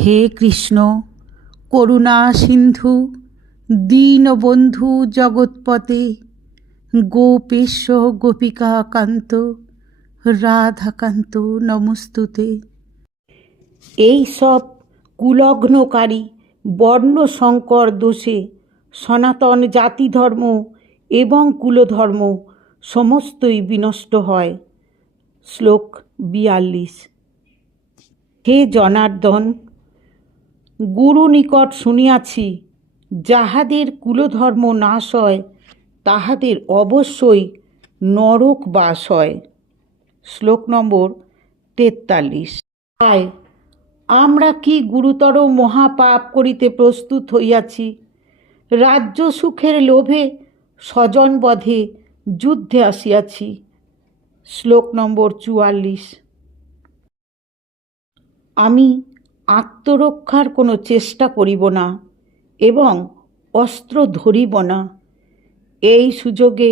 হে কৃষ্ণ, করুণা সিন্ধু, দীনবন্ধু জগৎপতে, গোপেশ্ব গোপিকাকান্ত, রাধাকান্ত নমস্তুতে। এই সব কুলগ্নকারী বর্ণসংকর দোষে সনাতন জাতিধর্ম এবং কুলধর্ম সমস্তই বিনষ্ট হয়। শ্লোক 42। হে জনার্দন, গুরু নিকট শুনিয়াছি, যাহাদের কুলধর্ম নাশ হয় তাহাদের অবশ্যই নরক বাস হয়। শ্লোক নম্বর 43। হায়, আমরা কি গুরুতর মহাপাপ করিতে প্রস্তুত হইয়াছি! রাজ্য সুখের লোভে স্বজনবধে যুদ্ধে আসিয়াছি। শ্লোক নম্বর 44। আমি আত্মরক্ষার কোনো চেষ্টা করিব না এবং অস্ত্র ধরিব না। এই সুযোগে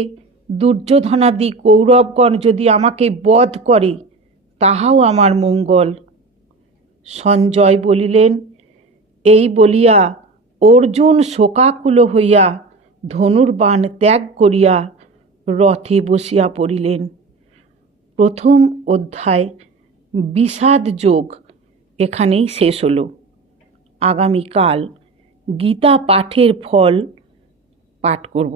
দুর্যোধনাদি কৌরবগণ যদি আমাকে বধ করে তাহাও আমার মঙ্গল। সঞ্জয় বলিলেন, এই বলিয়া অর্জুন শোকাকুল হইয়া ধনুর্বাণ ত্যাগ করিয়া রথে বসিয়া পড়িলেন। প্রথম অধ্যায় বিষাদ যোগ এখানেই শেষ হলো। আগামীকাল গীতা পাঠের ফল পাঠ করব।